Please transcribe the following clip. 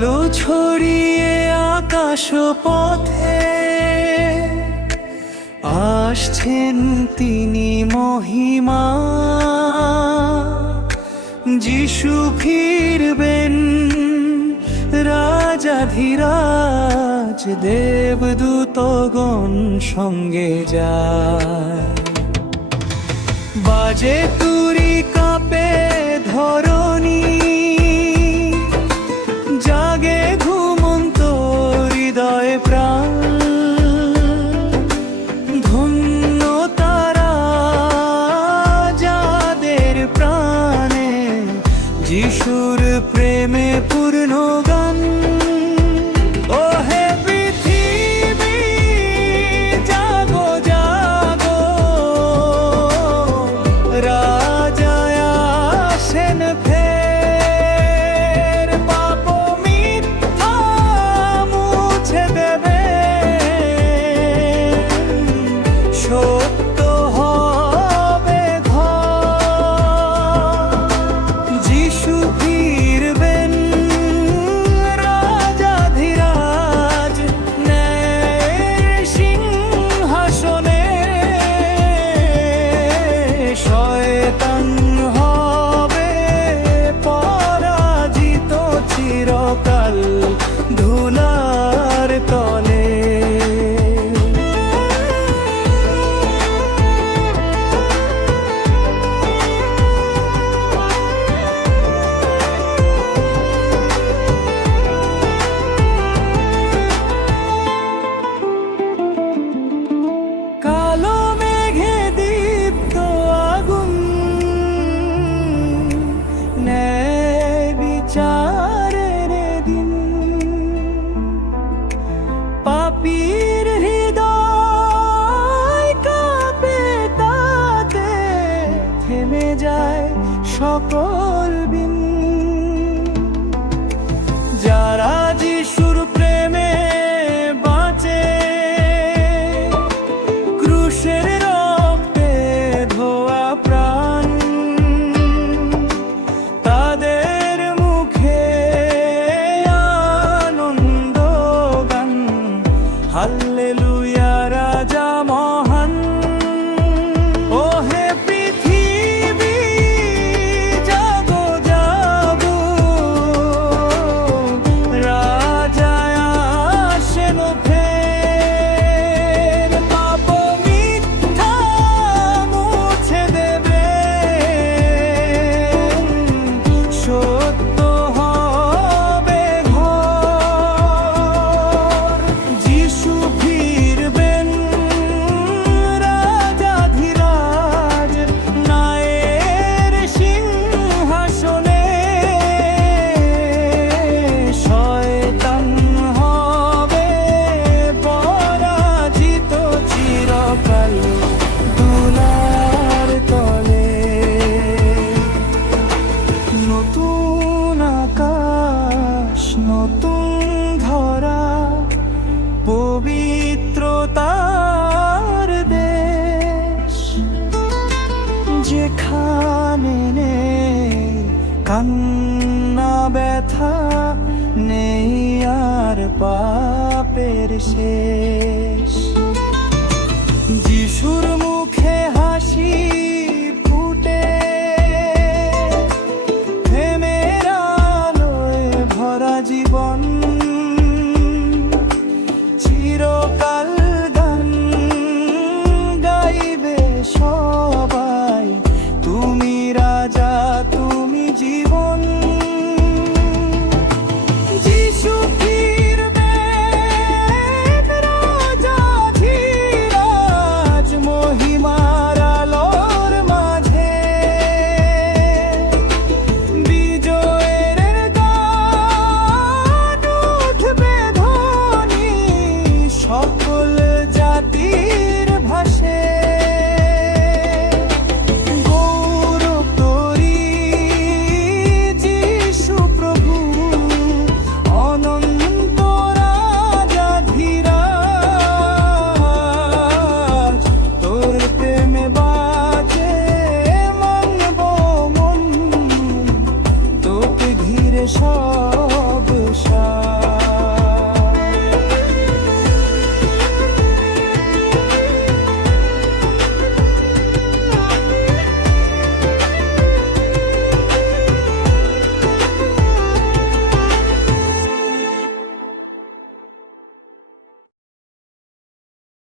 আলো ছড়িয়ে আকাশ পথে। আসছেন তিনি মহিমা। যিশু ফিরবেন, রাজাধিরাজ দেবদূতগণ সঙ্গে যায়। বাজে তুরি কাপে ধরণী যিশুর প্রেমে পূর্ণ হালেলুয়া রাজা পাপের শেষ। যিশুর